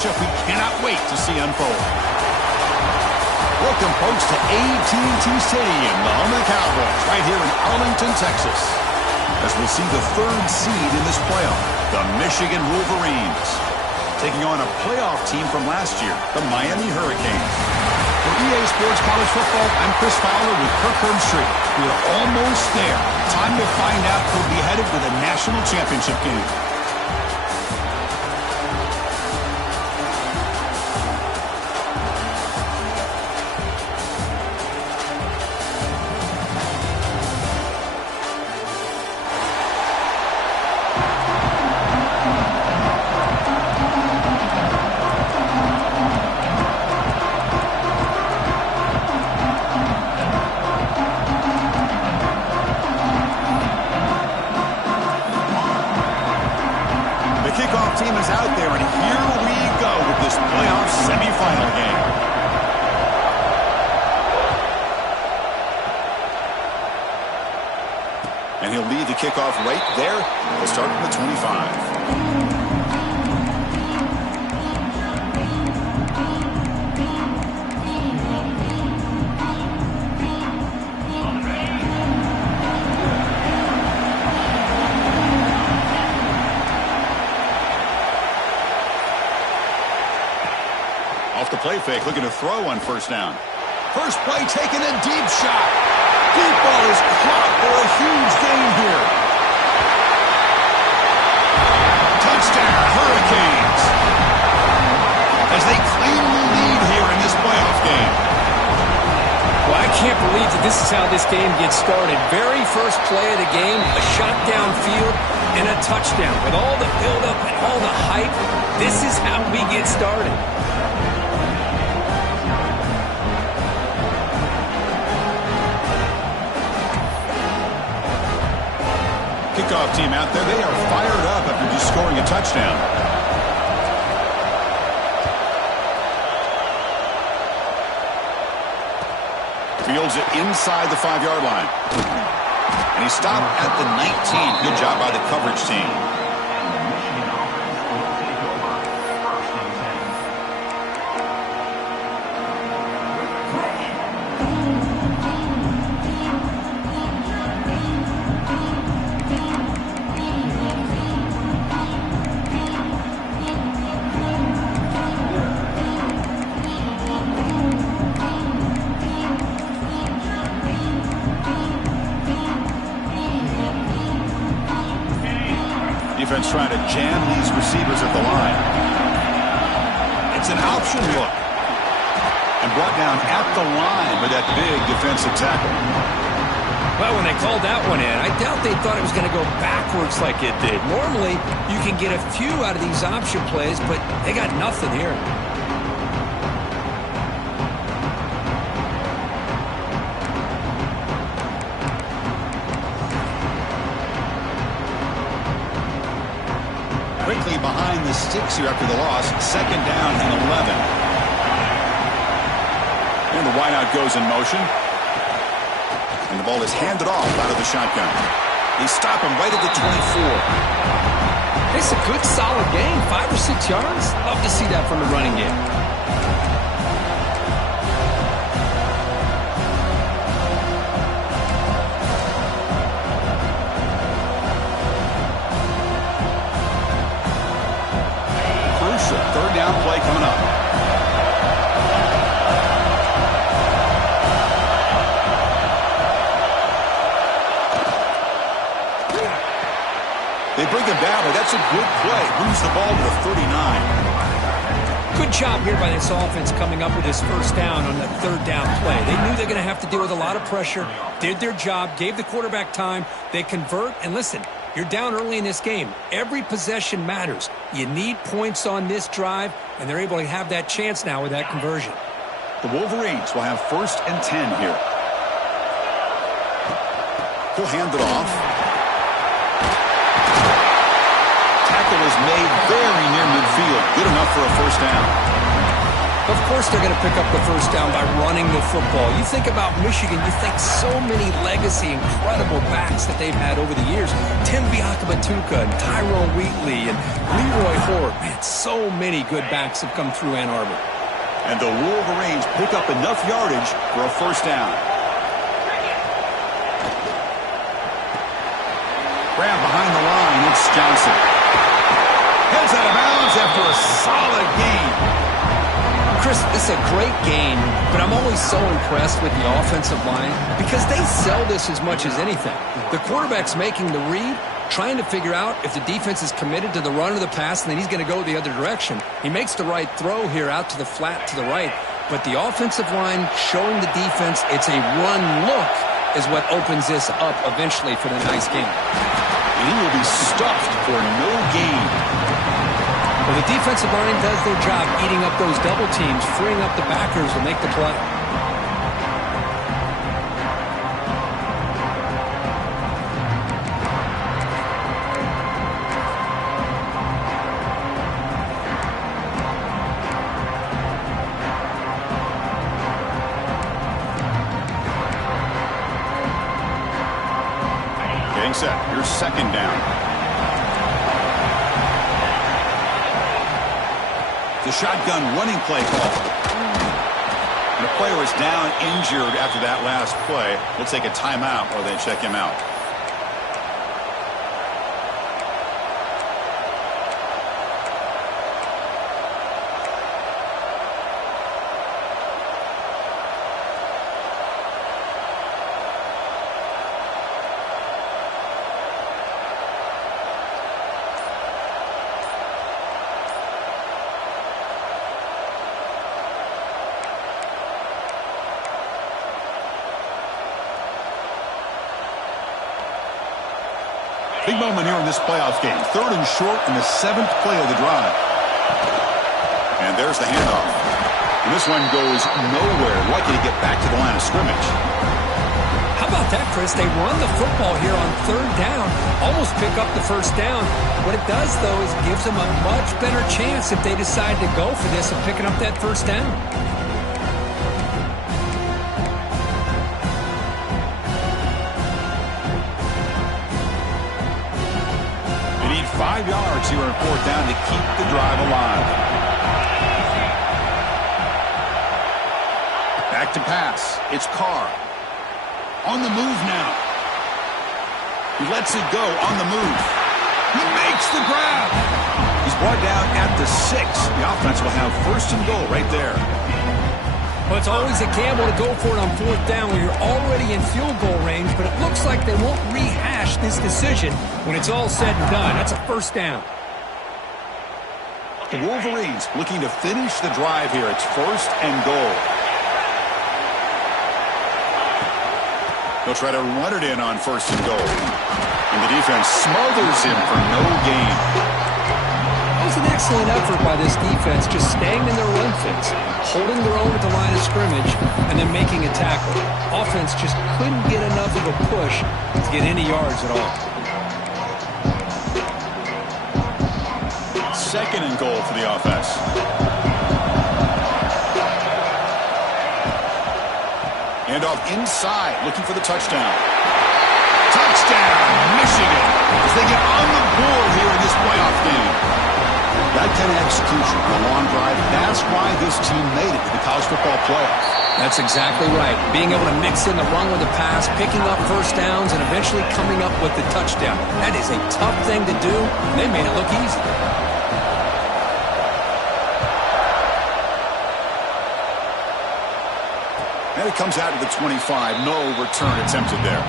We cannot wait to see unfold. Welcome, folks, to AT&T Stadium, the home of the Cowboys, right here in Arlington, Texas. As we'll see the third seed in this playoff, the Michigan Wolverines, taking on a playoff team from last year, the Miami Hurricanes. For EA Sports College Football, I'm Chris Fowler with Kirk Herbstreit. We're almost there. Time to find out who'll be headed to the national championship game. Team is out there, and here we go with this playoff semifinal game. And he'll lead the kickoff right there. He'll start from the 25. The play fake, looking to throw on first down. First play taken, a deep shot. Deep ball is caught for a huge gain here. Touchdown, Hurricanes. As they claim the lead here in this playoff game. Well, I can't believe that this is how this game gets started. Very first play of the game, a shot downfield and a touchdown. With all the buildup and all the hype, this is how we get started. Kickoff team out there, they are fired up after just scoring a touchdown. Fields it inside the 5-yard line. And he stopped at the 19. Good job by the coverage team. Defense trying to jam these receivers at the line. It's an option look. And brought down at the line with that big defensive tackle. Well, when they called that one in, I doubt they thought it was going to go backwards like it did. Normally, you can get a few out of these option plays, but they got nothing here. Quickly behind the sticks here after the loss. Second down and 11. And the wideout goes in motion. And the ball is handed off out of the shotgun. They stop him right at the 24. It's a good, solid game. 5 or 6 yards. Love to see that from the running game. Third down play coming up. They bring him down, but that's a good play. Moves the ball to the 39. Good job here by this offense coming up with this first down on the third down play. They knew they're going to have to deal with a lot of pressure, did their job, gave the quarterback time. They convert, and listen, you're down early in this game. Every possession matters. You need points on this drive, and they're able to have that chance now with that conversion. The Wolverines will have first and 10 here. He'll hand it off. Tackle is made very near midfield. Good enough for a first down. Of course they're going to pick up the first down by running the football. You think about Michigan, you think so many legacy, incredible backs that they've had over the years. Tim Biakabatuka and Tyrone Wheatley and Leroy Hort. Man, so many good backs have come through Ann Arbor. And the Wolverines pick up enough yardage for a first down. Grab behind the line, it's Johnson. Heads out of bounds after a solid gain. Chris, this is a great game, but I'm always so impressed with the offensive line because they sell this as much as anything. The quarterback's making the read, trying to figure out if the defense is committed to the run or the pass, and then he's going to go the other direction. He makes the right throw here out to the flat to the right, but the offensive line showing the defense it's a run look is what opens this up eventually for the nice game. And he will be stuffed for no gain. Well, the defensive line does their job eating up those double teams, freeing up the backers to make the play. Getting set. Here's second down. The shotgun running play call. And the player is down injured after that last play. We'll take a timeout or they check him out. Big moment here in this playoff game. Third and short in the 7th play of the drive. And there's the handoff. And this one goes nowhere. Lucky to get back to the line of scrimmage. How about that, Chris? They run the football here on third down, almost pick up the first down. What it does, though, is it gives them a much better chance if they decide to go for this of picking up that first down. They need 5 yards here on fourth down to keep the drive alive. Back to pass. It's Carr. On the move now. He lets it go on the move. He makes the grab. He's brought down at the 6. The offense will have first and goal right there. Well, it's always a gamble to go for it on fourth down when you're already in field goal range, but it looks like they won't rehash this decision when it's all said and done. That's a first down. The Wolverines looking to finish the drive here. It's first and goal. They'll try to run it in on first and goal. And the defense smothers him for no gain. That was an excellent effort by this defense, just staying in their run fits, holding their own at the line of scrimmage, and then making a tackle. Offense just couldn't get enough of a push to get any yards at all. Second and goal for the offense. And off inside, looking for the touchdown. Touchdown, Michigan, as they get on the board here in this playoff game. That kind of execution, a long drive, that's why this team made it to the college football playoff. That's exactly right. Being able to mix in the run with the pass, picking up first downs, and eventually coming up with the touchdown. That is a tough thing to do. They made it look easy. And it comes out to the 25. No return attempted there.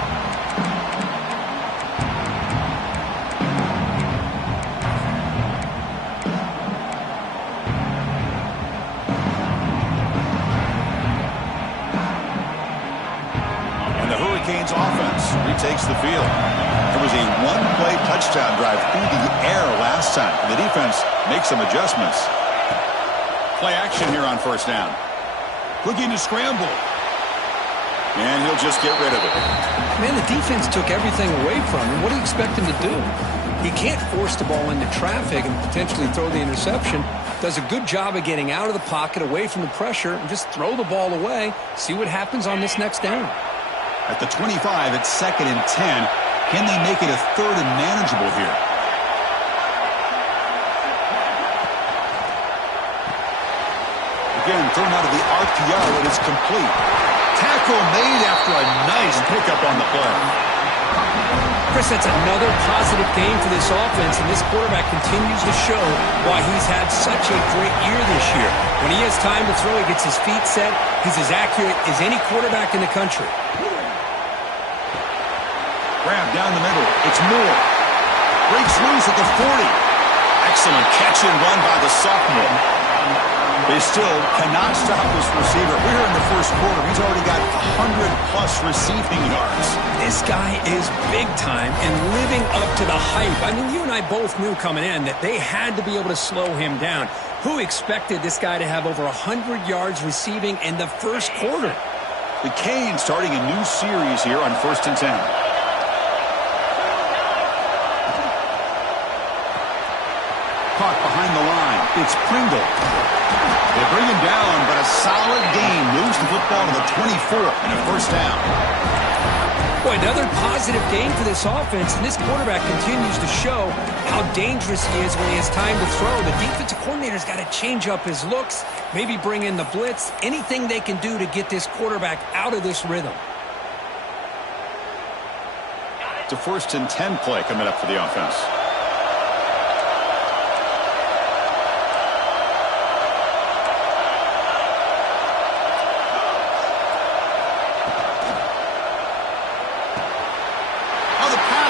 And the Hurricanes offense retakes the field. There was a one-play touchdown drive through the air last time. The defense makes some adjustments. Play action here on first down. Looking to scramble. And he'll just get rid of it. Man, the defense took everything away from him. What do you expect him to do? He can't force the ball into traffic and potentially throw the interception. Does a good job of getting out of the pocket, away from the pressure, and just throw the ball away. See what happens on this next down. At the 25, it's 2nd and 10. Can they make it a 3rd and manageable here? Again, thrown out of the RPO, and it's complete. Tackle made after a nice pickup on the play. Chris, that's another positive game for this offense, and this quarterback continues to show why he's had such a great year this year. When he has time to throw, he gets his feet set. He's as accurate as any quarterback in the country. Grab down the middle. It's Moore. Breaks loose at the 40. Excellent catch and run by the sophomore. They still cannot stop this receiver. We're here in the first quarter. He's already got 100-plus receiving yards. This guy is big time and living up to the hype. I mean, you and I both knew coming in that they had to be able to slow him down. Who expected this guy to have over 100 yards receiving in the first quarter? The Canes starting a new series here on 1st and 10. Caught behind the line. It's Pringle. They bring him down, but a solid gain moves the football to the 24 and a 1st down. Boy, another positive game for this offense, and this quarterback continues to show how dangerous he is when he has time to throw. The defensive coordinator's got to change up his looks, maybe bring in the blitz, anything they can do to get this quarterback out of this rhythm. It's a 1st and 10 play coming up for the offense.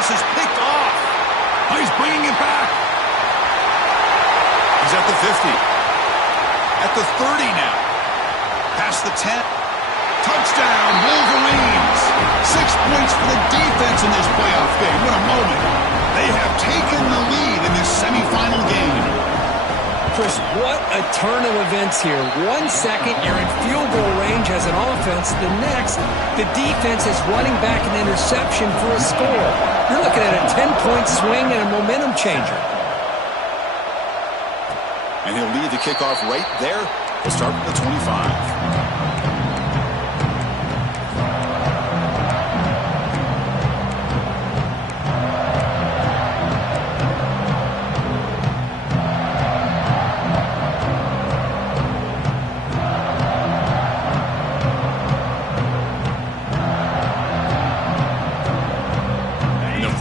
Is picked off. Oh, he's bringing it back. He's at the 50. At the 30 now. Past the 10. Touchdown, Wolverines. 6 points for the defense in this playoff game. What a moment. They have taken the lead in this semifinal game. Chris, what a turn of events here. 1 second, you're in field goal range as an offense. The next, the defense is running back an interception for a score. You're looking at a 10-point swing and a momentum changer. And he'll lead the kickoff right there. We'll start with the 25.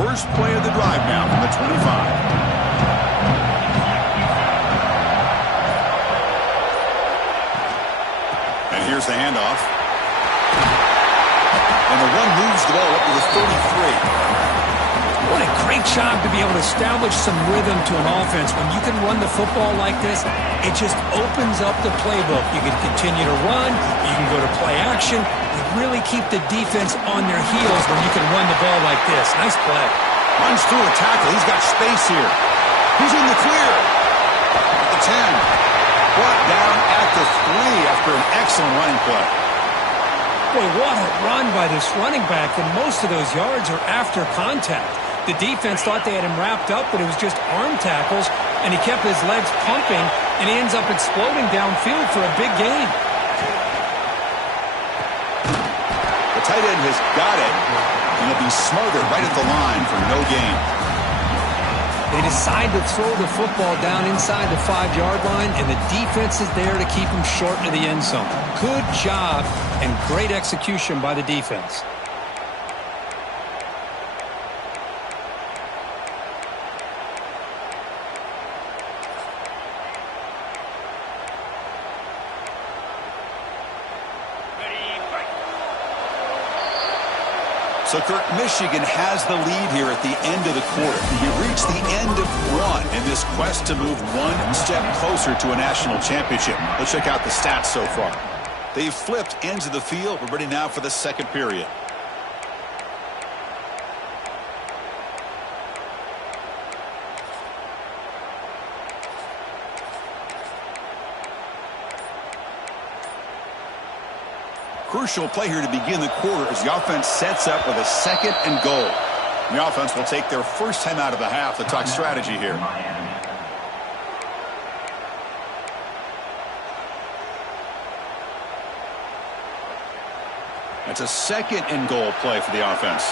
First play of the drive now from the 25. And here's the handoff. And the run moves the ball up to the 33. What a great job to be able to establish some rhythm to an offense. When you can run the football like this, it just opens up the playbook. You can continue to run. You can go to play action. You really keep the defense on their heels when you can run the ball like this. Nice play. Runs through a tackle. He's got space here. He's in the clear. At the 10. Brought down at the 3 after an excellent running play. Boy, what a run by this running back, and most of those yards are after contact. The defense thought they had him wrapped up, but it was just arm tackles, and he kept his legs pumping, and he ends up exploding downfield for a big gain. The tight end has got it, and he'll be smothered right at the line for no gain. They decide to throw the football down inside the 5-yard line, and the defense is there to keep him short of the end zone. Good job and great execution by the defense. So, Kirk, Michigan has the lead here at the end of the quarter. You reach the end of one in this quest to move one step closer to a national championship. Let's check out the stats so far. They've flipped ends of the field. We're ready now for the second period. Crucial play here to begin the quarter as the offense sets up with a 2nd and goal. The offense will take their first time out of the half to talk strategy here. That's a second and goal play for the offense.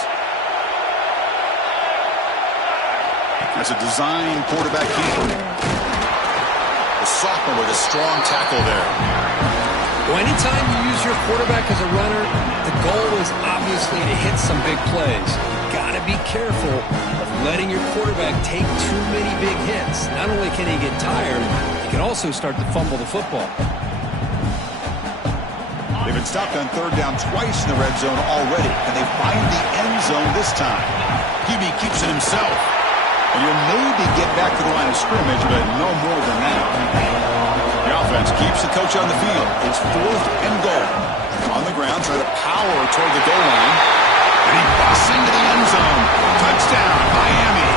That's a design quarterback keeper. The sophomore with a strong tackle there. Well, anytime you use your quarterback as a runner, the goal is obviously to hit some big plays. Got to be careful of letting your quarterback take too many big hits. Not only can he get tired, he can also start to fumble the football. They've been stopped on third down twice in the red zone already, and they find the end zone this time. QB keeps it himself. And you'll maybe get back to the line of scrimmage, but no more than that. The offense keeps the coach on the field. It's 4th and goal. On the ground, trying to power toward the goal line. And he busts into the end zone. Touchdown, Miami.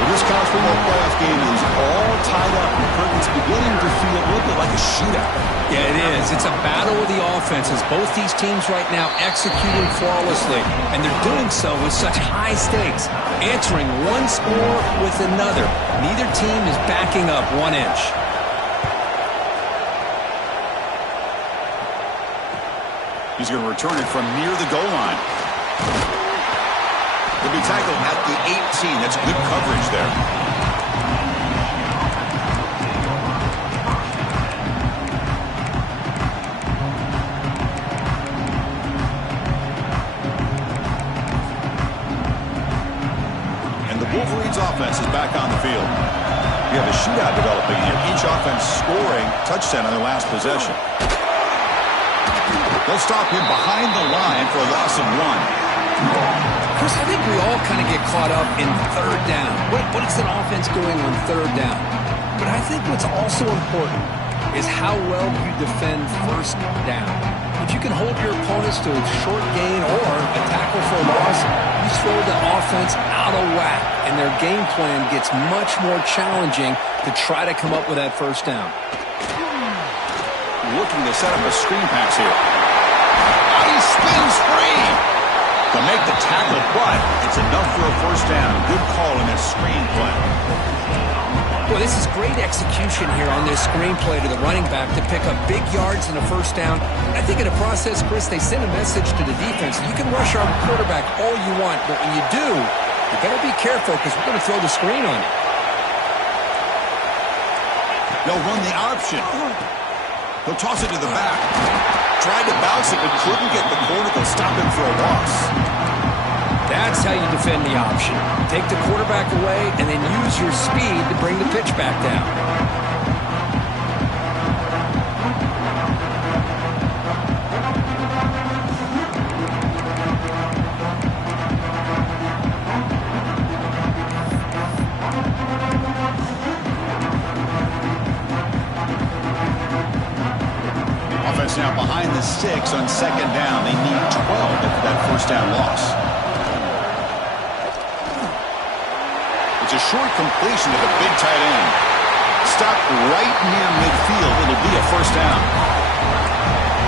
Well, this college football playoff game is all tied up. It's beginning to feel a little bit like a shootout. Yeah, it is. It's a battle of the offenses. Both these teams right now executing flawlessly, and they're doing so with such high stakes, answering one score with another. Neither team is backing up 1 inch. He's going to return it from near the goal line. He'll be tackled at the 18. That's good coverage there. Wolverine's offense is back on the field. We have a shootout developing here. Each offense scoring touchdown on their last possession. They'll stop him behind the line for a loss of 1. Chris, I think we all kind of get caught up in third down. What is an offense doing on third down? But I think what's also important is how well you defend first down. If you can hold your opponents to a short gain or a tackle for a loss, you throw the offense out of whack, and their game plan gets much more challenging to try to come up with that first down. Looking to set up a screen pass here. He spins free to make the tackle, but it's enough for a first down. Good call in that screen play. Well, this is great execution here on this screenplay to the running back to pick up big yards in a first down. I think in the process, Chris, they send a message to the defense. You can rush our quarterback all you want, but when you do, you better be careful because we're going to throw the screen on you. They'll run the option. He'll toss it to the back. Tried to bounce it, but couldn't get the corner. They'll stop him for a loss. That's how you defend the option. Take the quarterback away and then use your speed to bring the pitch back down. Offense now behind the 6 on second down. They need 12 after that first down loss. It's a short completion to the big tight end. Stopped right near midfield. It'll be a first down.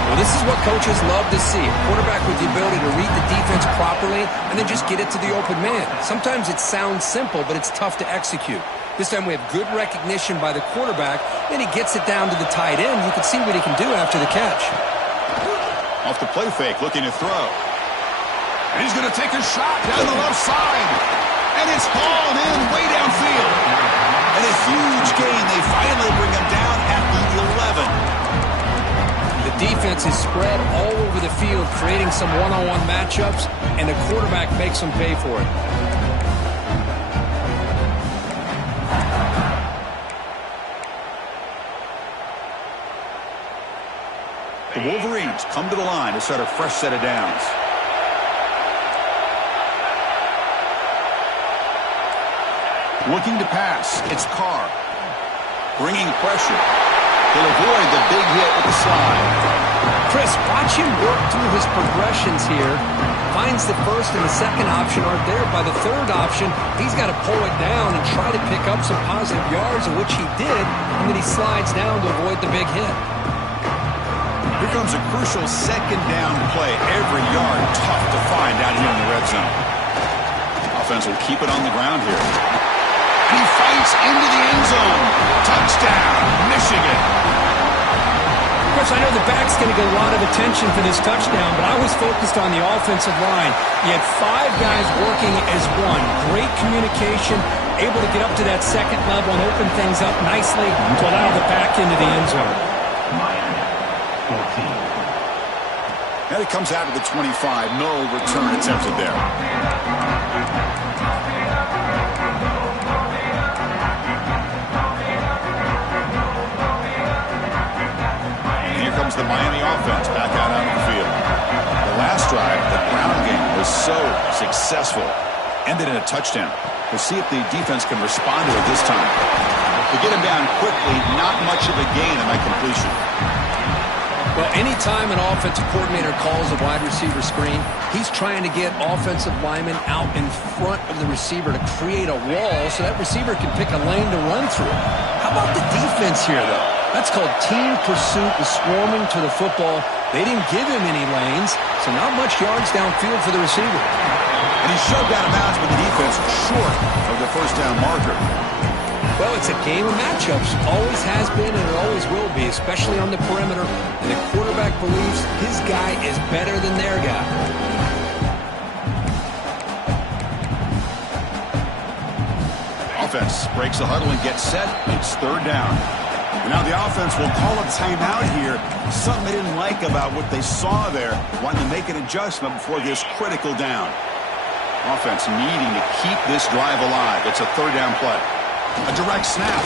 Well, this is what coaches love to see. A quarterback with the ability to read the defense properly and then just get it to the open man. Sometimes it sounds simple, but it's tough to execute. This time we have good recognition by the quarterback. Then he gets it down to the tight end. You can see what he can do after the catch. Off the play fake, looking to throw. And he's going to take a shot down the left side. And it's hauled in way downfield. And a huge gain. They finally bring him down at the 11. The defense is spread all over the field, creating some one-on-one matchups, and the quarterback makes them pay for it. The Wolverines come to the line to start a fresh set of downs. Looking to pass, it's Carr. Bringing pressure. He'll avoid the big hit with the slide. Chris, watch him work through his progressions here. Finds the first and the second option aren't there. By the third option, he's got to pull it down and try to pick up some positive yards, which he did, and then he slides down to avoid the big hit. Here comes a crucial second down play. Every yard tough to find down here in the red zone. Offense will keep it on the ground here. He fights into the end zone. Touchdown, Michigan. Chris, Chris, I know the back's going to get a lot of attention for this touchdown, but I was focused on the offensive line. You had 5 guys working as one. Great communication, able to get up to that second level and open things up nicely to allow the back into the end zone. And it comes out of the 25. No return attempted there. Comes the Miami offense back out on the field. The last drive, the ground game was so successful. Ended in a touchdown. We'll see if the defense can respond to it this time. To get him down quickly, not much of a gain on that completion. Well, anytime an offensive coordinator calls a wide receiver screen, he's trying to get offensive linemen out in front of the receiver to create a wall so that receiver can pick a lane to run through. How about the defense here, though? That's called team pursuit and swarming to the football. They didn't give him any lanes, so not much yards downfield for the receiver. And he shoved out of bounds with the defense short of the first down marker. Well, it's a game of matchups. Always has been and it always will be, especially on the perimeter. And the quarterback believes his guy is better than their guy. Offense breaks the huddle and gets set. It's third down. And now the offense will call a timeout here. Something they didn't like about what they saw there. Wanting to make an adjustment before this critical down. Offense needing to keep this drive alive. It's a third down play. A direct snap.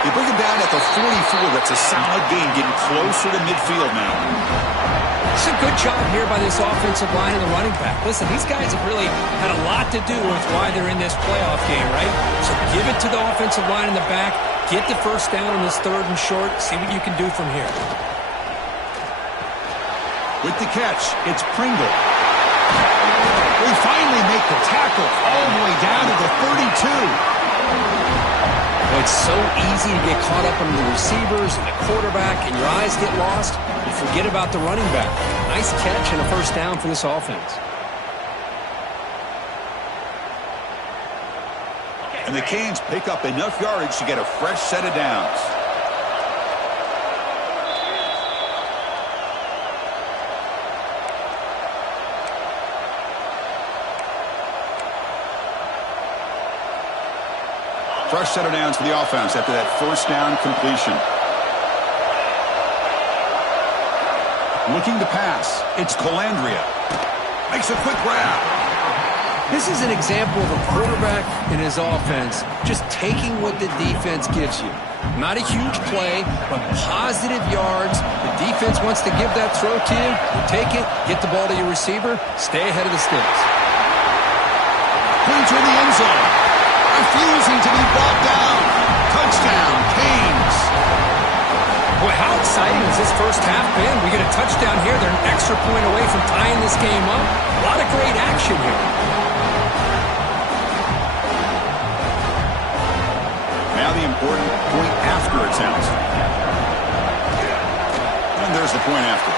They bring him down at the 44. That's a solid gain, getting closer to midfield now. It's a good job here by this offensive line and the running back. Listen, these guys have really had a lot to do with why they're in this playoff game, right? So give it to the offensive line in the back. Get the first down on this third and short. See what you can do from here. With the catch, it's Pringle. We finally make the tackle all the way down to the 32. Well, it's so easy to get caught up on the receivers and the quarterback, and your eyes get lost. You forget about the running back. Nice catch and a first down for this offense. And the Canes pick up enough yardage to get a fresh set of downs. Fresh set of downs for the offense after that first down completion. Looking to pass. It's Calandria. Makes a quick grab. This is an example of a quarterback and his offense just taking what the defense gives you. Not a huge play, but positive yards. The defense wants to give that throw to you. You take it, get the ball to your receiver, stay ahead of the sticks. Pointer in the end zone. Refusing to be brought down. Touchdown, Canes. Boy, how exciting has this first half been? We get a touchdown here. They're an extra point away from tying this game up. A lot of great action here. Now the important point after attempt. And there's the point after.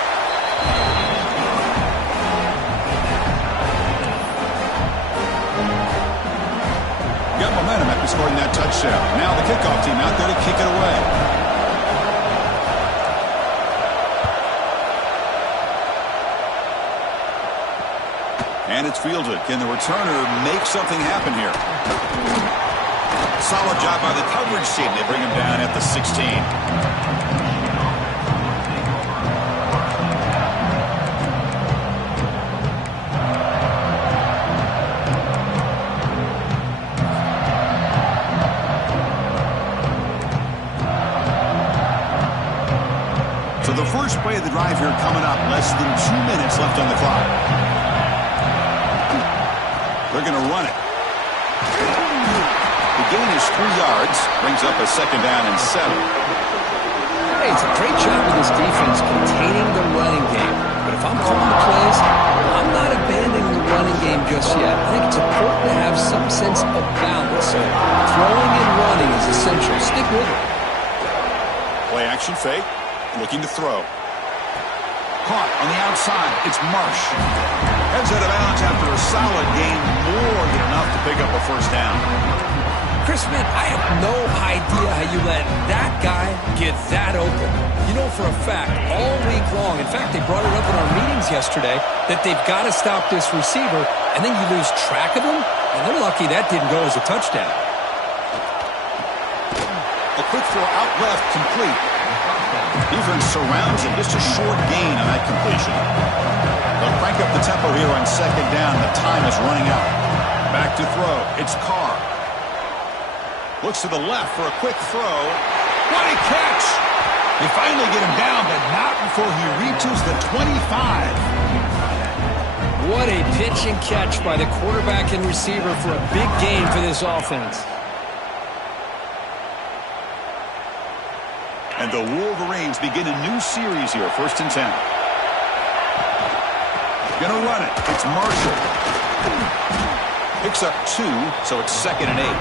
Got momentum after scoring that touchdown. Now the kickoff team out there to kick it away. And it's fielded. Can the returner make something happen here? Solid job by the coverage team. They bring him down at the 16. So the first play of the drive here coming up. Less than 2 minutes left on the clock. They're going to run it. The gain is 3 yards. Brings up a second down and 7. Hey, it's a great job with this defense containing the running game. But if I'm calling the plays, I'm not abandoning the running game just yet. I think it's important to have some sense of balance. So throwing and running is essential. Stick with it. Play action fake. Looking to throw. Caught on the outside. It's Marsh. Heads out of bounds after a solid gain. More than enough to pick up a first down. Chris, man, I have no idea how you let that guy get that open. You know for a fact, all week long, in fact, they brought it up in our meetings yesterday, that they've got to stop this receiver, and then you lose track of him, and they're lucky that didn't go as a touchdown. A quick throw out left, complete. Defense surrounds him, just a short gain on that completion. They'll crank up the tempo here on second down. The time is running out. Back to throw. It's Carr. Looks to the left for a quick throw. What a catch! They finally get him down, but not before he reaches the 25. What a pitch and catch by the quarterback and receiver for a big gain for this offense. And the Wolverines begin a new series here, 1st and 10. Gonna run it. It's Marshall. Picks up 2, so it's 2nd and 8.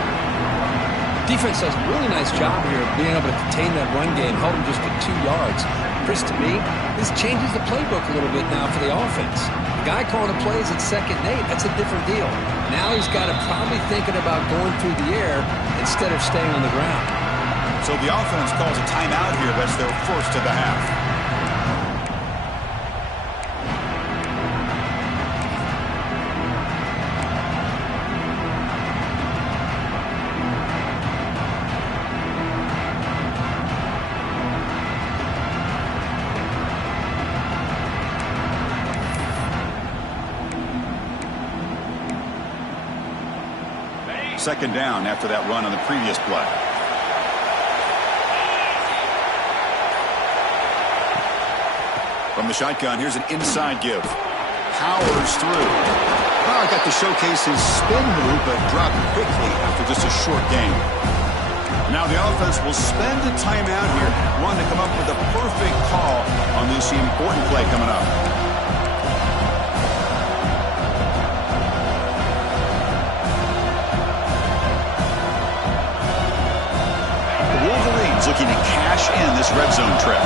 Defense does a really nice job here of being able to contain that run game, held him just at 2 yards. Chris, to me, this changes the playbook a little bit now for the offense. The guy calling the plays at 2nd and 8, that's a different deal. Now he's got to probably thinking about going through the air instead of staying on the ground. So the offense calls a timeout here. That's their first of the half. Second down after that run on the previous play. From the shotgun, here's an inside give. Powers through. Oh, got to showcase his spin move, but dropped quickly after just a short game. Now the offense will spend a timeout here, wanting to come up with a perfect call on this important play coming up. The Wolverines looking to cash in this red zone trip.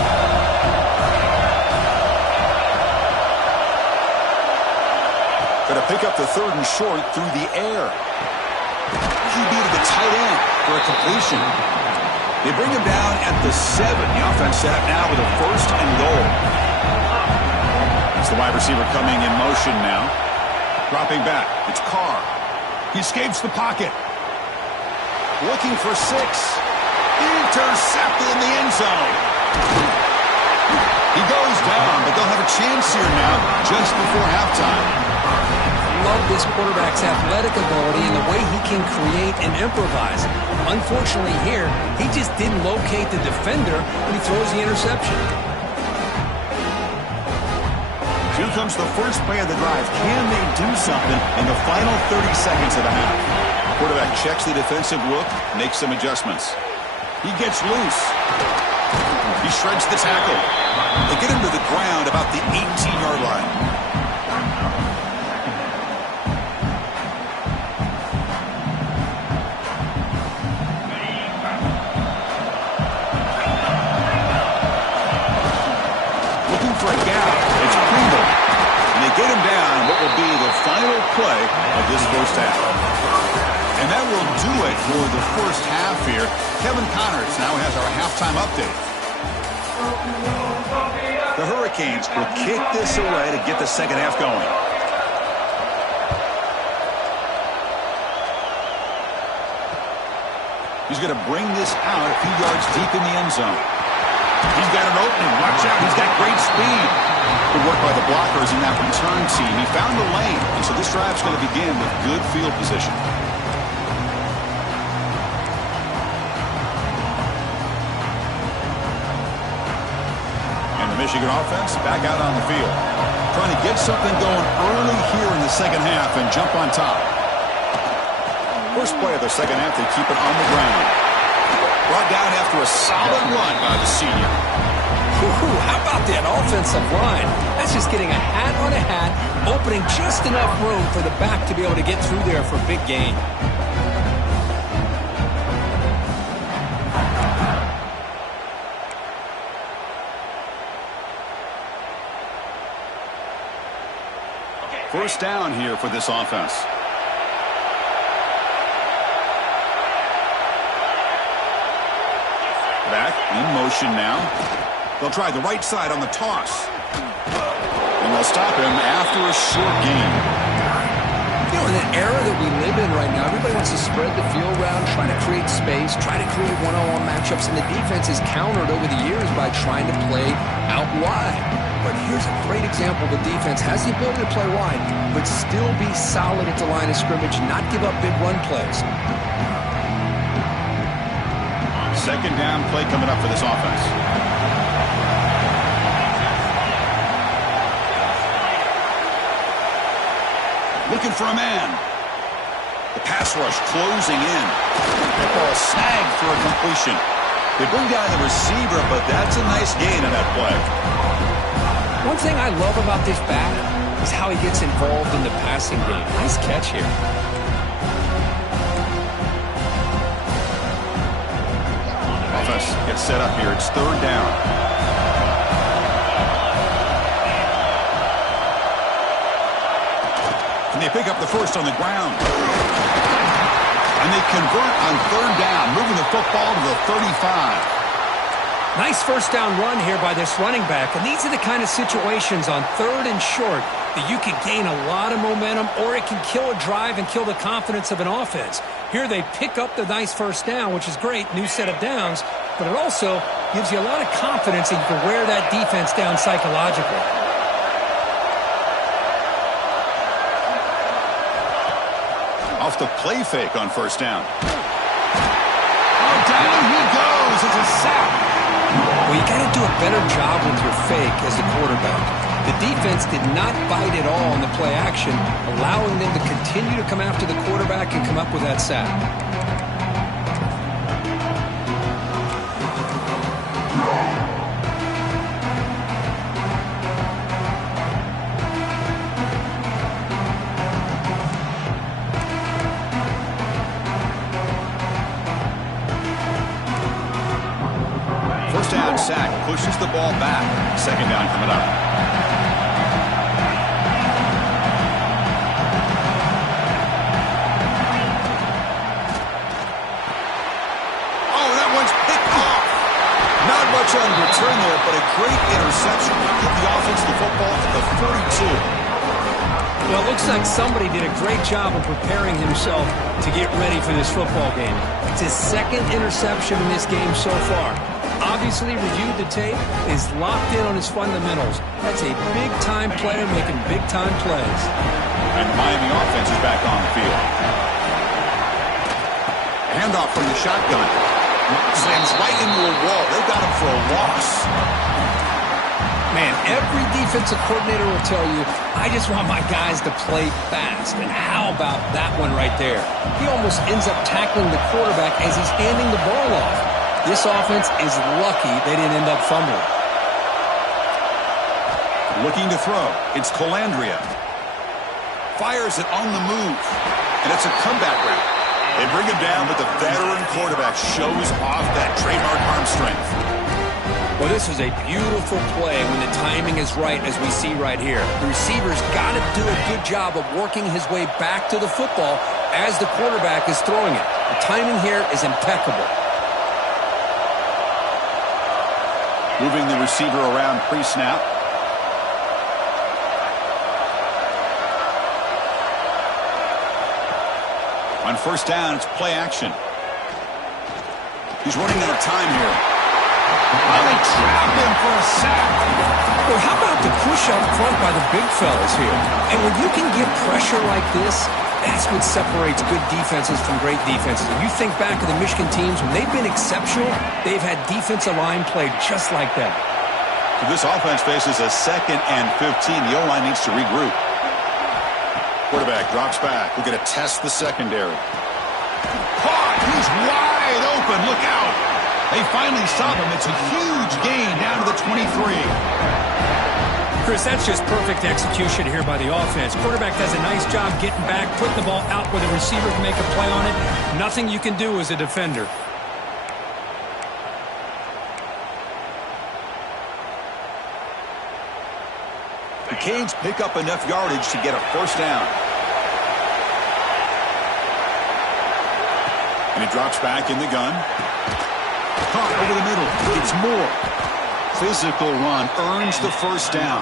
Going to pick up the 3rd and short through the air. QB to the tight end for a completion. They bring him down at the 7. The offense set up now with a 1st and goal. It's the wide receiver coming in motion now. Dropping back. It's Carr. He escapes the pocket. Looking for 6. Intercepted in the end zone. He goes down, but they'll have a chance here now just before halftime. Love this quarterback's athletic ability and the way he can create and improvise. Unfortunately here, he just didn't locate the defender when he throws the interception. Here comes the first play of the drive. Can they do something in the final 30 seconds of the half? Quarterback checks the defensive look, makes some adjustments. He gets loose. He shreds the tackle. They get him to the ground about the 18-yard line. Get him down what will be the final play of this first half. And that will do it for the first half here. Kevin Connors now has our halftime update. The Hurricanes will kick this away to get the second half going. He's going to bring this out a few yards deep in the end zone. He's got an opening. Watch out. He's got great speed. Good work by the blockers in that return team. He found the lane, and so this drive's going to begin with good field position. And the Michigan offense back out on the field. Trying to get something going early here in the second half and jump on top. First play of the second half, they keep it on the ground. Brought down after a solid run by the senior. How about that offensive line? That's just getting a hat on a hat, opening just enough room for the back to be able to get through there for a big gain. First down here for this offense. Back. In motion now. They'll try the right side on the toss. And they'll stop him after a short gain. You know, in an era that we live in right now, everybody wants to spread the field around, trying to create space, try to create one-on-one matchups, and the defense is countered over the years by trying to play out wide. But here's a great example. The defense has the ability to play wide, but still be solid at the line of scrimmage, not give up big run plays. Second down play coming up for this offense. Looking for a man. The pass rush closing in. That ball sagged for a completion. They bring down the receiver, but that's a nice gain on that play. One thing I love about this back is how he gets involved in the passing game. Nice catch here. Offense gets set up here. It's third down. And they pick up the first on the ground. And they convert on third down, moving the football to the 35. Nice first down run here by this running back. And these are the kind of situations on third and short that you can gain a lot of momentum, or it can kill a drive and kill the confidence of an offense. Here they pick up the nice first down, which is great, new set of downs, but it also gives you a lot of confidence that you can wear that defense down psychologically. Off the play fake on first down. Oh, down he goes. It's a sack. Well, you got to do a better job with your fake as the quarterback. The defense did not bite at all on the play action, allowing them to continue to come after the quarterback and come up with that sack. First down sack pushes the ball back. Second down coming up. Oh, that one's picked off. Not much on return there, but a great interception. Give the offense the football at the 42. Well, it looks like somebody did a great job of preparing himself to get ready for this football game. It's his second interception in this game so far. Obviously reviewed the tape, is locked in on his fundamentals. That's a big-time player making big-time plays. And the Miami offense is back on the field. Handoff from the shotgun. Slams right into a wall. They got him for a loss. Man, every defensive coordinator will tell you, I just want my guys to play fast. And how about that one right there? He almost ends up tackling the quarterback as he's handing the ball off. This offense is lucky they didn't end up fumbling. Looking to throw. It's Calandria. Fires it on the move. And it's a comeback route. They bring him down, but the veteran quarterback shows off that trademark arm strength. Well, this is a beautiful play when the timing is right, as we see right here. The receiver's got to do a good job of working his way back to the football as the quarterback is throwing it. The timing here is impeccable. Moving the receiver around pre-snap. On first down, it's play action. He's running out of time here. Oh, they trap him for a sack. Well, how about the push up front by the big fellas here? And when you can get pressure like this, that's what separates good defenses from great defenses. When you think back to the Michigan teams, when they've been exceptional, they've had defensive line play just like that. So this offense faces a 2nd and 15. The O-line needs to regroup. Quarterback drops back. We're going to test the secondary. Caught. He's wide open. Look out. They finally stop him. It's a huge gain down to the 23. Chris, that's just perfect execution here by the offense. Quarterback does a nice job getting back, putting the ball out where the receiver can make a play on it. Nothing you can do as a defender. The Canes pick up enough yardage to get a first down. And he drops back in the gun. caught over the middle. It's more. Physical run earns the first down.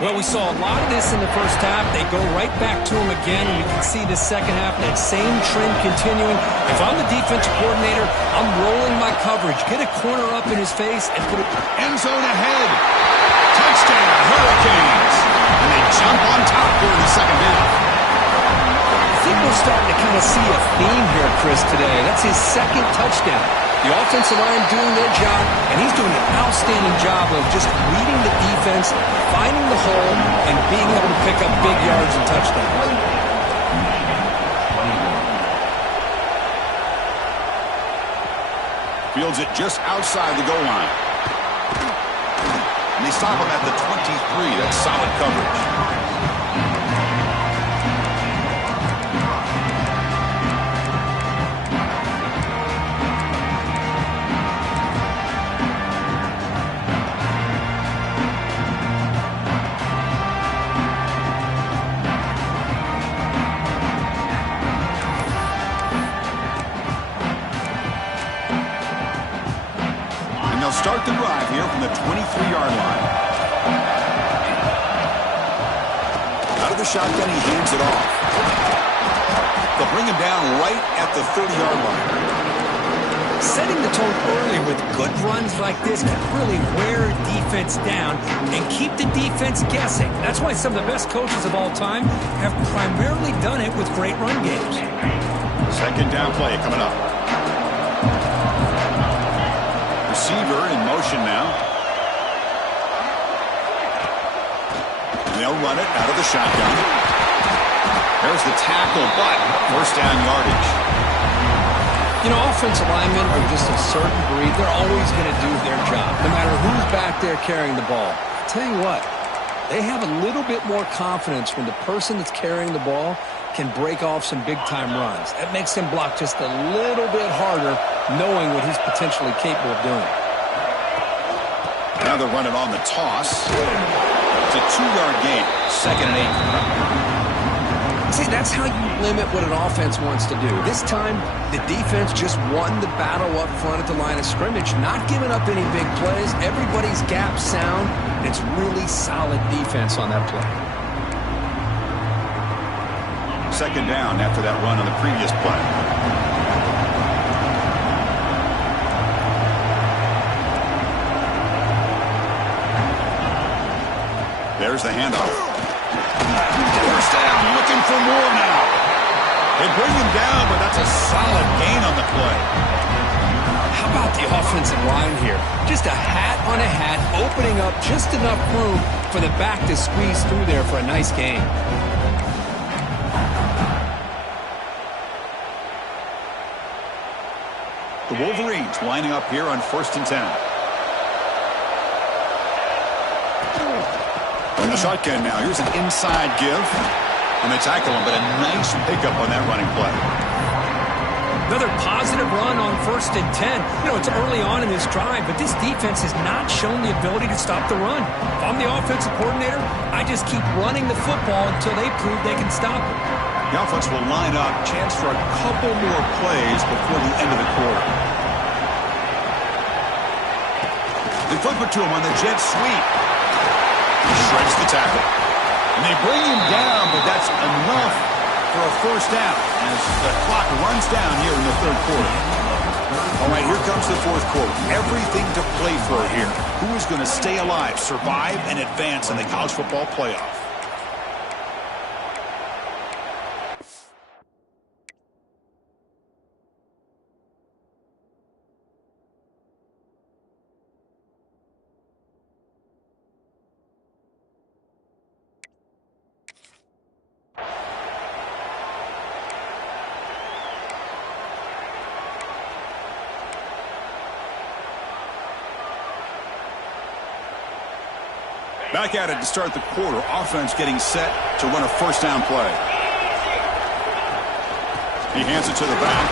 Well, we saw a lot of this in the first half. They go right back to him again, and we can see the second half, that same trend continuing. If I'm the defensive coordinator, I'm rolling my coverage. Get a corner up in his face and put it. End zone ahead. Touchdown, Hurricanes. And they jump on top here in the second half. I think we're starting to kind of see a theme here, Chris, today. That's his second touchdown. The offensive line doing their job, and he's doing an outstanding job of just reading the defense, finding the hole, and being able to pick up big yards and touchdowns. Fields it just outside the goal line. And they stop him at the 23. That's solid coverage. Start the drive here from the 23-yard line. Out of the shotgun, he hands it off. They'll bring him down right at the 30-yard line. Setting the tone early with good runs like this can really wear defense down and keep the defense guessing. That's why some of the best coaches of all time have primarily done it with great run games. Second down play coming up. Receiver in motion now. And they'll run it out of the shotgun. There's the tackle, but first down yardage. You know, offensive linemen are just a certain breed. They're always going to do their job, no matter who's back there carrying the ball. I'll tell you what, they have a little bit more confidence when the person that's carrying the ball can break off some big-time runs. That makes him block just a little bit harder, knowing what he's potentially capable of doing. Now they're running on the toss. It's a 2-yard gain, 2nd and 8. See, that's how you limit what an offense wants to do. This time, the defense just won the battle up front at the line of scrimmage, not giving up any big plays. Everybody's gap sound. It's really solid defense on that play. Second down after that run on the previous play. There's the handoff. First down, looking for more now. They bring him down, but that's a solid gain on the play. How about the offensive line here? Just a hat on a hat, opening up just enough room for the back to squeeze through there for a nice gain. The Wolverines lining up here on 1st and 10. In the shotgun now. Here's an inside give. And they tackle him, but a nice pickup on that running play. Another positive run on 1st and 10. You know, it's early on in this drive, but this defense has not shown the ability to stop the run. If I'm the offensive coordinator, I just keep running the football until they prove they can stop it. The offense will line up. Chance for a couple more plays before the end of the quarter. They flip it to him on the jet sweep. He shreds the tackle. And they bring him down, but that's enough for a first down as the clock runs down here in the 3rd quarter. All right, here comes the 4th quarter. Everything to play for here. Who is going to stay alive, survive, and advance in the college football playoff? Back at it to start the quarter. Offense getting set to run a first down play. He hands it to the back.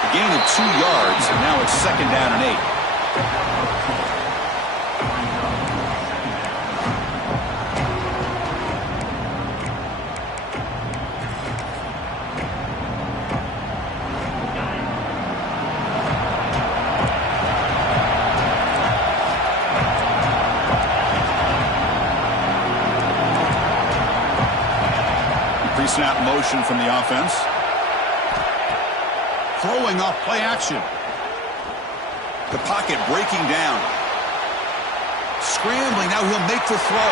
A gain of 2 yards, and now it's 2nd down and 8. Pre-snap motion from the offense. Throwing off play action. The pocket breaking down. Scrambling, now he'll make the throw.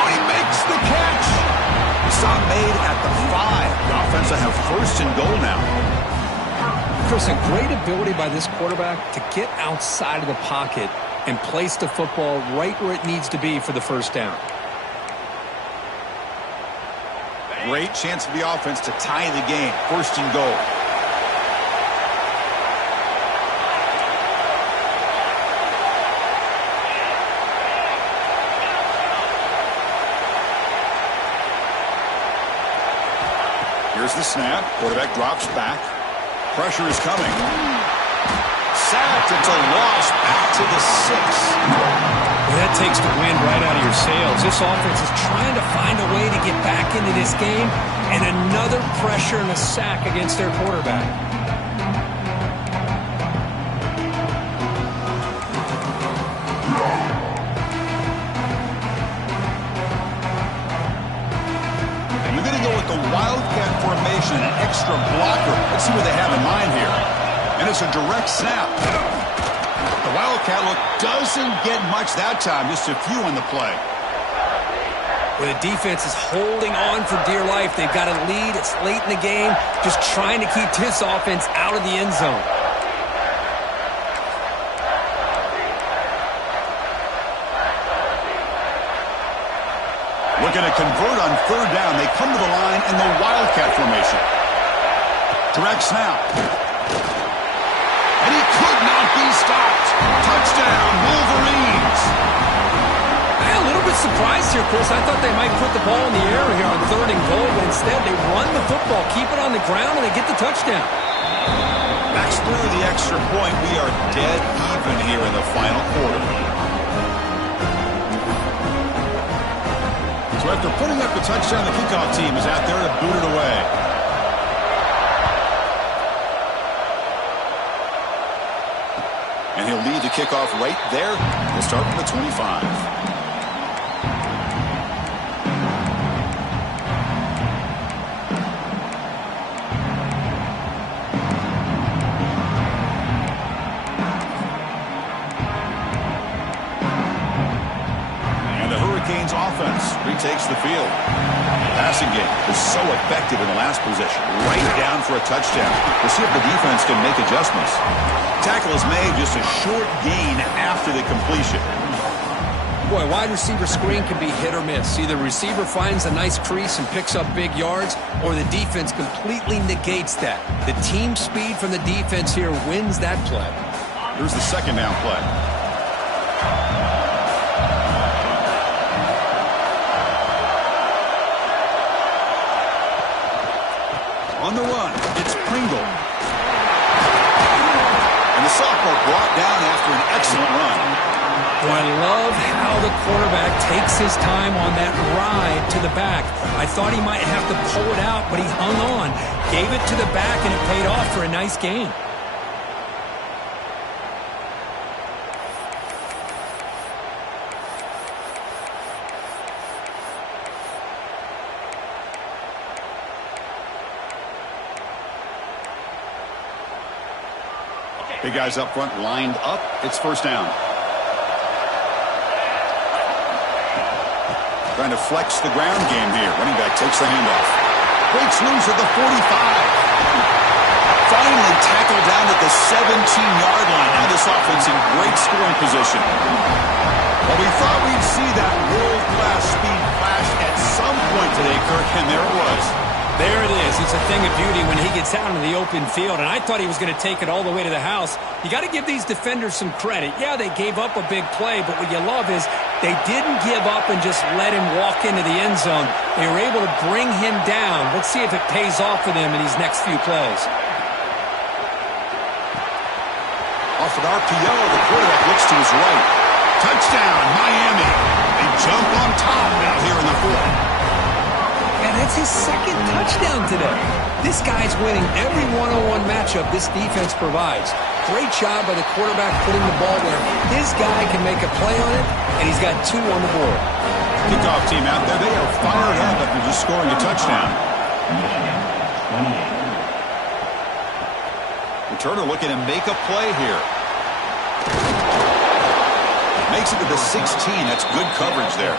Oh, he makes the catch. Stop made at the 5. The offense will have first and goal now. Chris, a great ability by this quarterback to get outside of the pocket and place the football right where it needs to be for the first down. Great chance for the offense to tie the game. First and goal. Here's the snap. Quarterback drops back. Pressure is coming. Sacked. It's a loss. Back to the 6. Well, that takes the wind right out of your sails. This offense is trying to find a way to get back into this game, and another pressure and a sack against their quarterback. And they're going to go with the Wildcat formation, an extra blocker. Let's see what they have in mind here. And it's a direct snap. The Wildcat look doesn't get much that time, just a few on the play. Well, the defense is holding on for dear life. They've got a lead. It's late in the game. Just trying to keep this offense out of the end zone. Looking to convert on third down. They come to the line in the Wildcat formation. Direct snap. And he could not be stopped. Touchdown, Wolverines. I'm a little bit surprised here, Chris. I thought they might put the ball in the air here on third and goal, but instead they run the football, keep it on the ground, and they get the touchdown. Backs through the extra point. We are dead even here in the final quarter. So after putting up the touchdown, the kickoff team is out there to boot it away. And he'll lead the kickoff right there. He'll start from the 25. And the Hurricanes offense retakes the field. Passing game was so effective in the last possession. Right down for a touchdown. We'll see if the defense can make adjustments. Tackle is made, just a short gain after the completion. Boy, wide receiver screen can be hit or miss. Either the receiver finds a nice crease and picks up big yards, or the defense completely negates that. The team speed from the defense here wins that play. Here's the second down play. On the run, it's Pringle. And the sophomore brought down after an excellent run. Well, I love how the quarterback takes his time on that ride to the back. I thought he might have to pull it out, but he hung on, gave it to the back, and it paid off for a nice gain. Big guys up front lined up. It's first down. Trying to flex the ground game here. Running back takes the handoff. Breaks loose at the 45. Finally tackled down at the 17-yard line. Now this offense in great scoring position. Well, we thought we'd see that world-class speed flash at some point today, Kirk, and there it was. There it is. It's a thing of beauty when he gets out into the open field, and I thought he was going to take it all the way to the house. You got to give these defenders some credit. Yeah, they gave up a big play, but what you love is they didn't give up and just let him walk into the end zone. They were able to bring him down. Let's see if it pays off for them in these next few plays. Off an RPO, the quarterback looks to his right. Touchdown, Miami. They jump on top now here in the fourth. And that's his second touchdown today. This guy's winning every one-on-one matchup this defense provides. Great job by the quarterback putting the ball where his guy can make a play on it, and he's got 2 on the board. Kickoff team out there, they are fired up after just scoring a touchdown. Returner looking to make a play here. Makes it to the 16. That's good coverage there.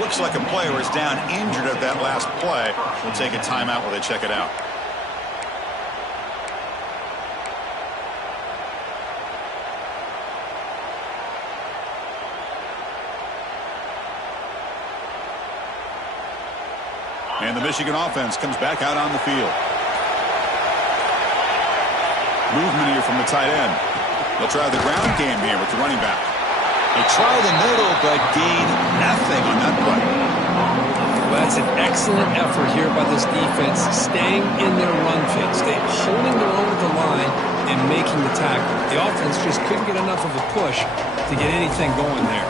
Looks like a player is down injured at that last play. We'll take a timeout while they check it out. And the Michigan offense comes back out on the field. Movement here from the tight end. They'll try the ground game here with the running back. They try the middle, but gain nothing on that play. Well, that's an excellent effort here by this defense, staying in their run fits. They're holding their own at the line and making the tackle. The offense just couldn't get enough of a push to get anything going there.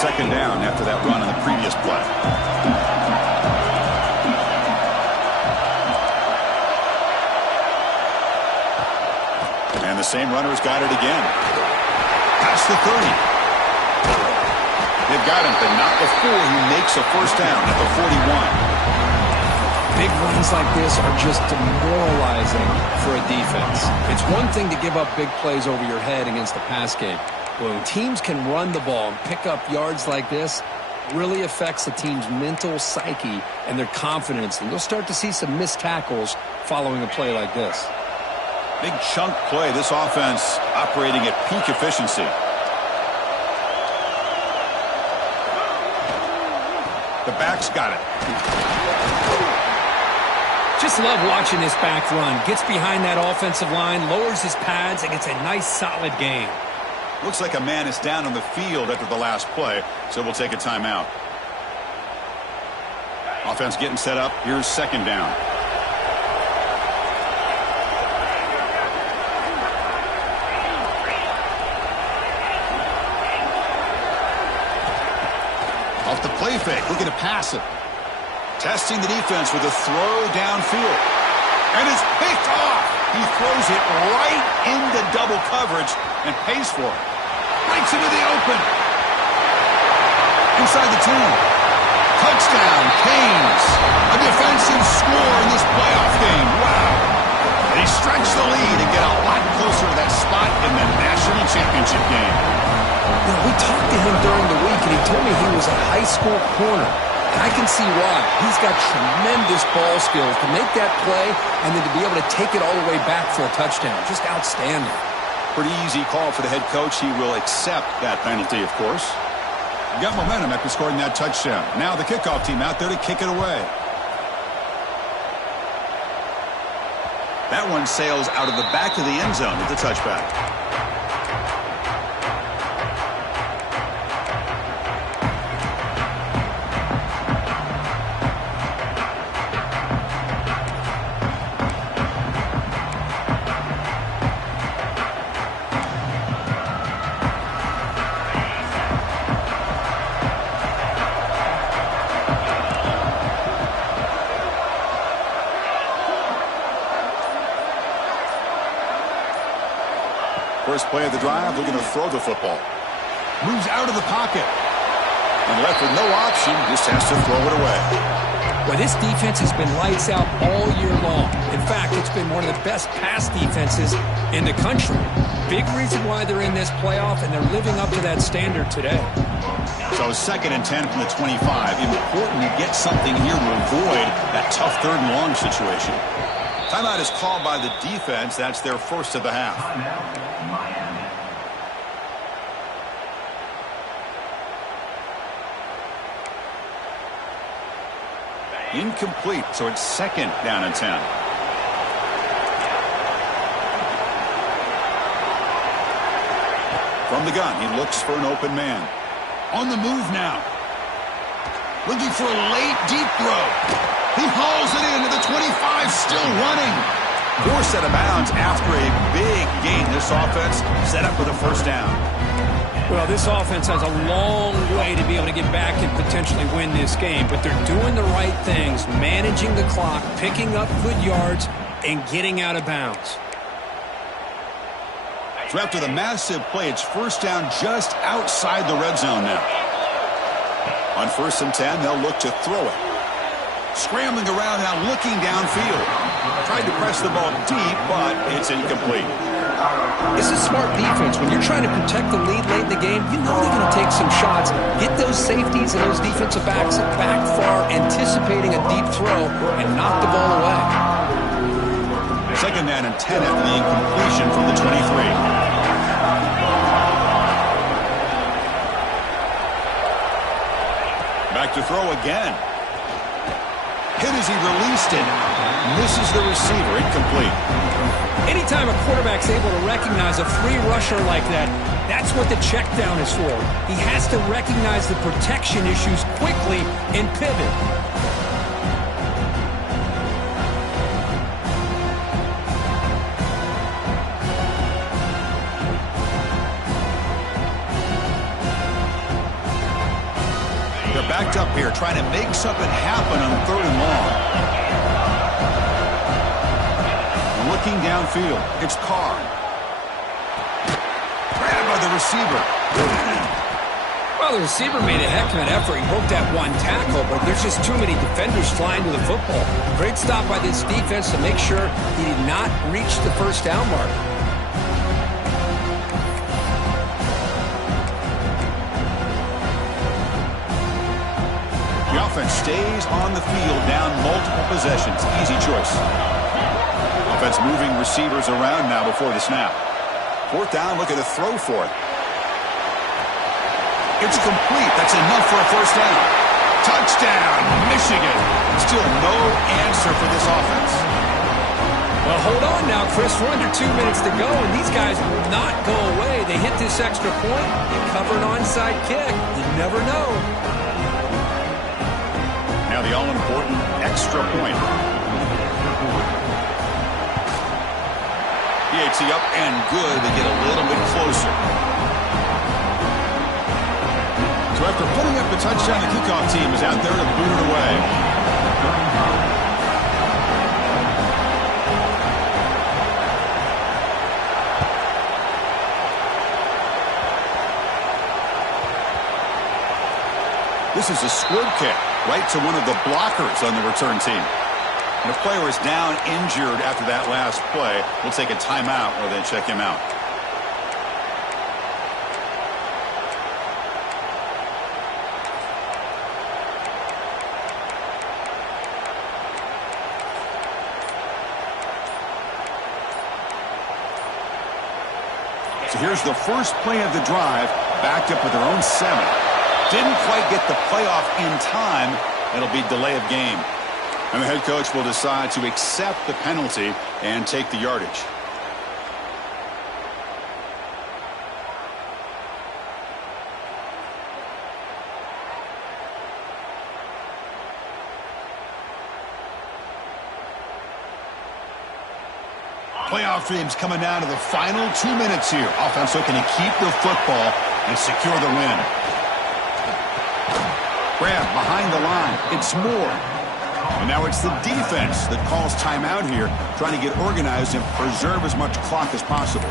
Second down after that run on the previous play. And the same runner's got it again. Past the 30. They've got him, but not before he makes a first down at the 41. Big runs like this are just demoralizing for a defense. It's one thing to give up big plays over your head against the pass game. When teams can run the ball and pick up yards like this, really affects the team's mental psyche and their confidence. And you'll start to see some missed tackles following a play like this. Big chunk play. This offense operating at peak efficiency. The back's got it. Just love watching this back run. Gets behind that offensive line, lowers his pads, and gets a nice solid gain. Looks like a man is down on the field after the last play, so we'll take a timeout. Offense getting set up. Here's second down. Off the play fake, looking to pass it. Testing the defense with a throw downfield. And it's picked off. He throws it right into double coverage and pays for it. Breaks into the open. Inside the 10. Touchdown, Canes. A defensive score in this playoff game. Wow. They stretch the lead and get a lot closer to that spot in the national championship game. You know, we talked to him during the week, and he told me he was a high school corner. And I can see why. He's got tremendous ball skills to make that play and then to be able to take it all the way back for a touchdown. Just outstanding. Pretty easy call for the head coach. He will accept that penalty, of course. Got momentum after scoring that touchdown. Now the kickoff team out there to kick it away. That one sails out of the back of the end zone with the touchback. First play of the drive, looking to throw the football. Moves out of the pocket. And left with no option, just has to throw it away. Well, this defense has been lights out all year long. In fact, it's been one of the best pass defenses in the country. Big reason why they're in this playoff, and they're living up to that standard today. So 2nd and 10 from the 25. Important to get something here to avoid that tough 3rd and long situation. Timeout is called by the defense. That's their first of the half. Incomplete, so it's 2nd down and 10. From the gun, he looks for an open man. On the move now. Looking for a late deep throw. He hauls it into the 25, still running. Forced out of bounds after a big gain. This this offense set up with a first down. Well, this offense has a long way to be able to get back and potentially win this game, but they're doing the right things, managing the clock, picking up good yards, and getting out of bounds. So after the massive play, it's first down just outside the red zone now. On 1st and 10, they'll look to throw it. Scrambling around now, looking downfield. Tried to press the ball deep, but it's incomplete. This is smart defense. When you're trying to protect the lead late in the game, you know they're going to take some shots, get those safeties and those defensive backs back far, anticipating a deep throw, and knock the ball away. 2nd down and 10 after the incompletion from the 23. Back to throw again. Hit as he released it. Misses the receiver. Incomplete. Anytime a quarterback's able to recognize a free rusher like that, that's what the check down is for. He has to recognize the protection issues quickly and pivot. They're backed up here, trying to make something happen on 3rd and long. Looking downfield, it's Carr. Grabbed by the receiver. Well, the receiver made a heck of an effort. He broke that one tackle, but there's just too many defenders flying to the football. Great stop by this defense to make sure he did not reach the first down mark. The offense stays on the field, down multiple possessions. Easy choice. Offense moving receivers around now before the snap. 4th down, look at the throw for it. It's complete. That's enough for a first down. Touchdown, Michigan. Still no answer for this offense. Well, hold on now, Chris. We're under 2 minutes to go, and these guys will not go away. They hit this extra point. They cover an onside kick. You never know. Now the all-important extra point. PAT up and good. They get a little bit closer. So after putting up the touchdown, the kickoff team is out there to boot it away. This is a squib kick right to one of the blockers on the return team. And a player is down injured after that last play. We'll take a timeout or then check him out. So here's the first play of the drive, backed up with their own 7. Didn't quite get the playoff in time. It'll be delay of game. And the head coach will decide to accept the penalty and take the yardage. Playoff dreams coming down to the final 2 minutes here. Offense looking to keep the football and secure the win. Grab behind the line. It's Moore. And now it's the defense that calls timeout here, trying to get organized and preserve as much clock as possible.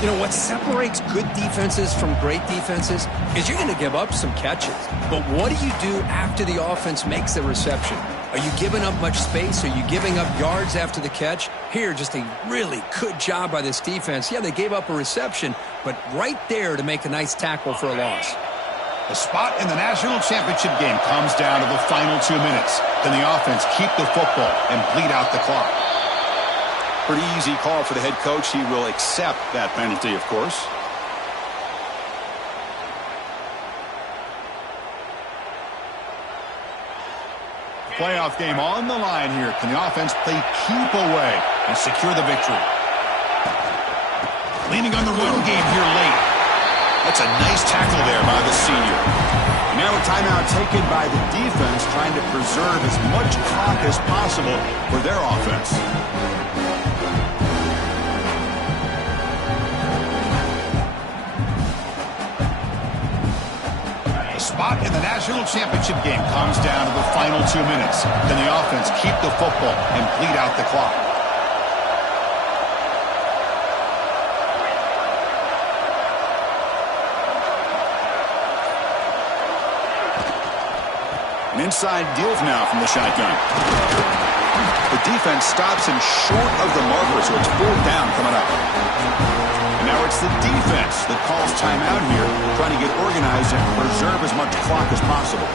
You know, what separates good defenses from great defenses is you're going to give up some catches. But what do you do after the offense makes the reception? Are you giving up much space? Are you giving up yards after the catch? Here, just a really good job by this defense. Yeah, they gave up a reception, but right there to make a nice tackle for a loss. The spot in the national championship game comes down to the final 2 minutes. Can the offense keep the football and bleed out the clock? Pretty easy call for the head coach. He will accept that penalty, of course. Playoff game on the line here. Can the offense play keep away and secure the victory? Leaning on the run game here late. That's a nice tackle there by the senior. And now a timeout taken by the defense, trying to preserve as much clock as possible for their offense. spot in the national championship game comes down to the final 2 minutes. Can the offense keep the football and bleed out the clock? An inside deals now from the shotgun. The defense stops him short of the marker, so it's 4th down coming up. And now it's the defense that calls timeout here, trying to get organized and preserve as much clock as possible.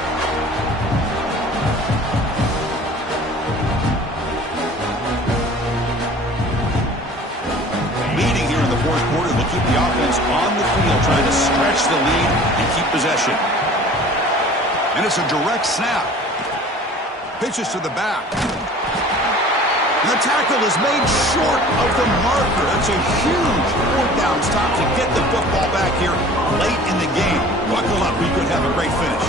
Leading here in the 4th quarter, they'll keep the offense on the field, trying to stretch the lead and keep possession. And it's a direct snap. Pitches to the back. And the tackle is made short of the marker. That's a huge 4th down stop to get the football back here late in the game. Buckle up, we could have a great finish.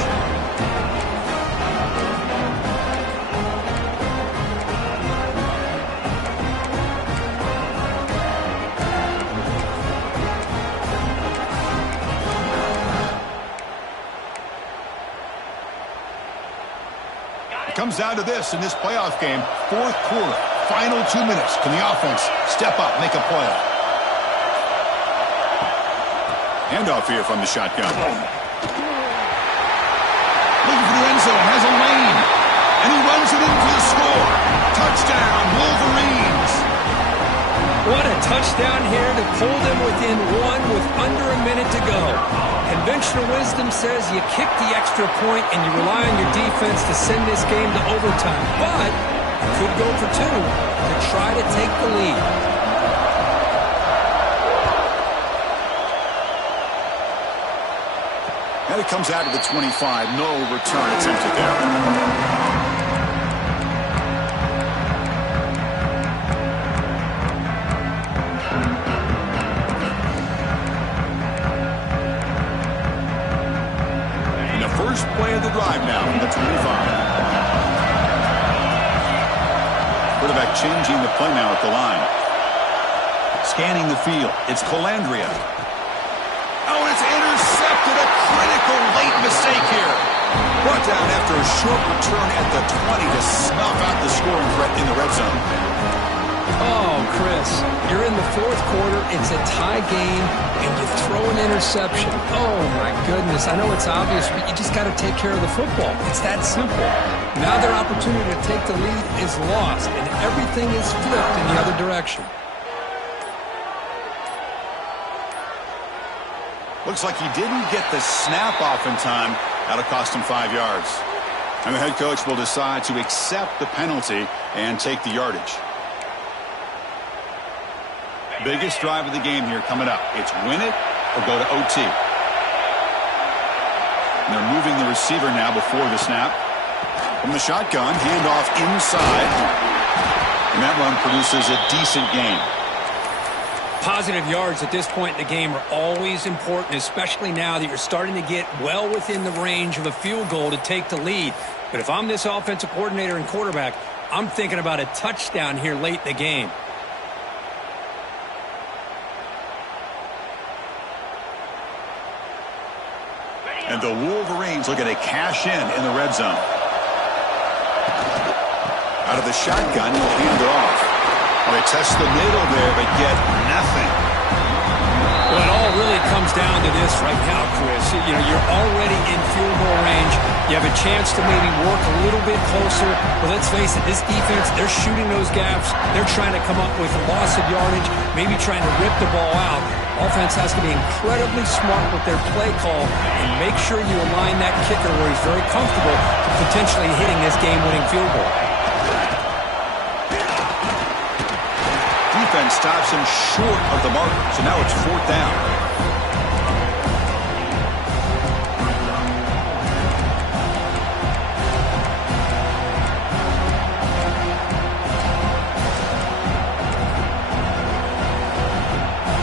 Comes down to this in this playoff game. 4th quarter, final 2 minutes. Can the offense step up, make a play? Handoff here from the shotgun. Looking for the end zone, has a lane. And he runs it in for the score. Touchdown, Wolverines. What a touchdown here to pull them within 1 with under a minute to go. Conventional wisdom says you kick the extra point and you rely on your defense to send this game to overtime. But you could go for 2 to try to take the lead. And it comes out of the 25. No return attempted there. First play of the drive now from the 25. Quarterback changing the play now at the line. Scanning the field. It's Colandrea. Oh, it's intercepted. A critical late mistake here. Brought down after a short return at the 20 to snuff out the scoring threat in the red zone. Oh, Chris, you're in the 4th quarter. It's a tie game, and you throw an interception. Oh, my goodness. I know it's obvious, but you just got to take care of the football. It's that simple. Now their opportunity to take the lead is lost, and everything is flipped in the other direction. Looks like he didn't get the snap off in time. That'll cost him 5 yards. And the head coach will decide to accept the penalty and take the yardage. Biggest drive of the game here coming up. It's win it or go to OT. And they're moving the receiver now before the snap. From the shotgun, handoff inside. And that run produces a decent gain. Positive yards at this point in the game are always important, especially now that you're starting to get well within the range of a field goal to take the lead. But if I'm this offensive coordinator and quarterback, I'm thinking about a touchdown here late in the game. And the Wolverines looking to cash in the red zone. Out of the shotgun, he'll hand it off. Well, they test the middle there, but get nothing. Well, it all really comes down to this right now, Chris. You know, you're already in field goal range. You have a chance to maybe work a little bit closer. But let's face it, this defense, they're shooting those gaps. They're trying to come up with a loss of yardage, maybe trying to rip the ball out. Offense has to be incredibly smart with their play call and make sure you align that kicker where he's very comfortable potentially hitting this game-winning field goal. Defense stops him short of the marker, so now it's 4th down.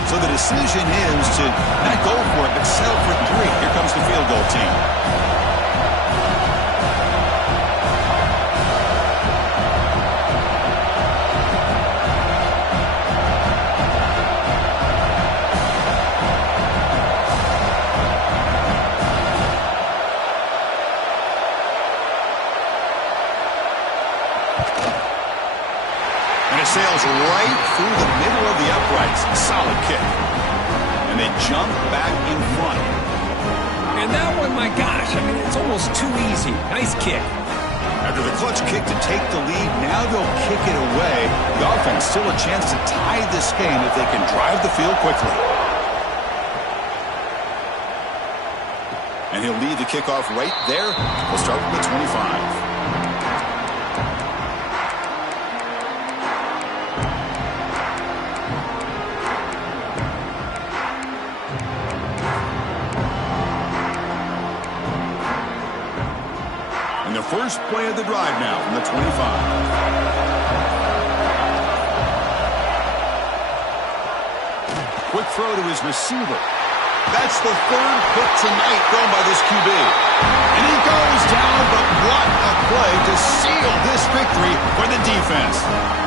So the decision is to not go for it, but settle for 3. Here comes the field goal team. through the middle of the uprights. Solid kick. And they jump back in front. And that one, my gosh, I mean, it's almost too easy. Nice kick. After the clutch kick to take the lead, now they'll kick it away. The offense still a chance to tie this game if they can drive the field quickly. And he'll lead the kickoff right there. We'll start from the 25. And the first play of the drive now from the 25. Quick throw to his receiver. That's the third pick tonight thrown by this QB. And he goes down, but what a play to seal this victory for the defense.